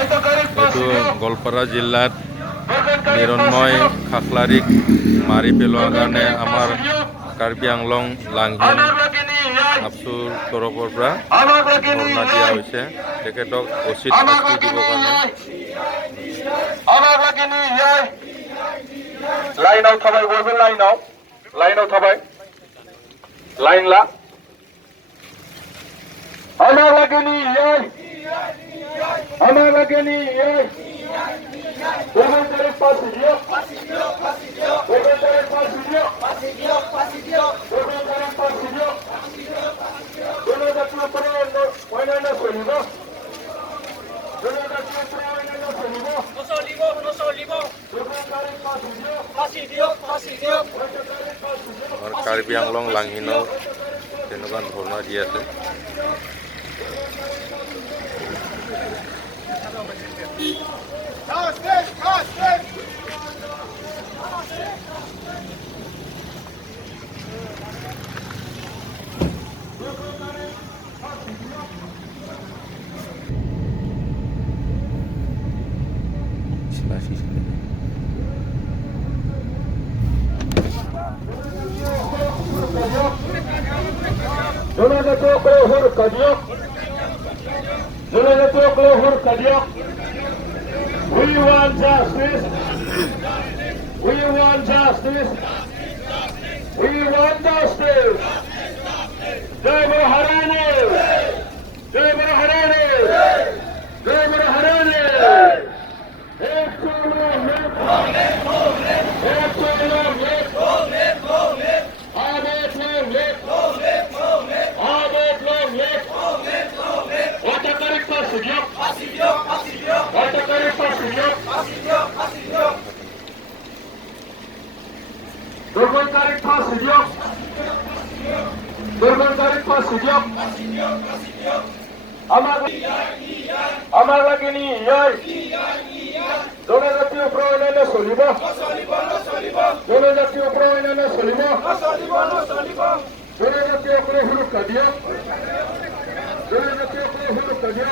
এইটো গোৱালপাৰা জিলাত নিৰন্ময় খাখলাৰীক মাৰি পেলোৱাৰ কাৰণে আমাৰ কাৰ্বি আংলং লাংহিন আপচুৰ তৰফৰ পৰা ধৰ্ণা দিয়া হৈছে তেখেতক উচিত শাস্তি দিবৰ কাৰণে। লাইনাव थाबाय बयबो लाइनाव थाबाय लाइन ला আমাগলাগিনি Women dari Presidio Women dari Presidio Women dari Presidio Women dari Presidio Women Solibo Women dari Presidio No Solibo Women dari Presidio আমাৰ কাৰ্বি আংলং লাংহিনৰ তেনেকুৱা ধৰ্ণা দি আছে। We want justice. We want justice. We want justice. Jai Maharani. Jai Maharani. Jai Maharani. Ek long live. Ek long live. Abed long live. Abed long live. Otakarik Presidio. Otakarik Presidio. Durbantarik Presidio. Durbantarik Presidio. Amar lagi ni yai. Dona jati uprawena na solibo. Dona jati uprawena na solibo. Dona jati uprawena huruf kadia. Dona jati uprawena huruf kadia.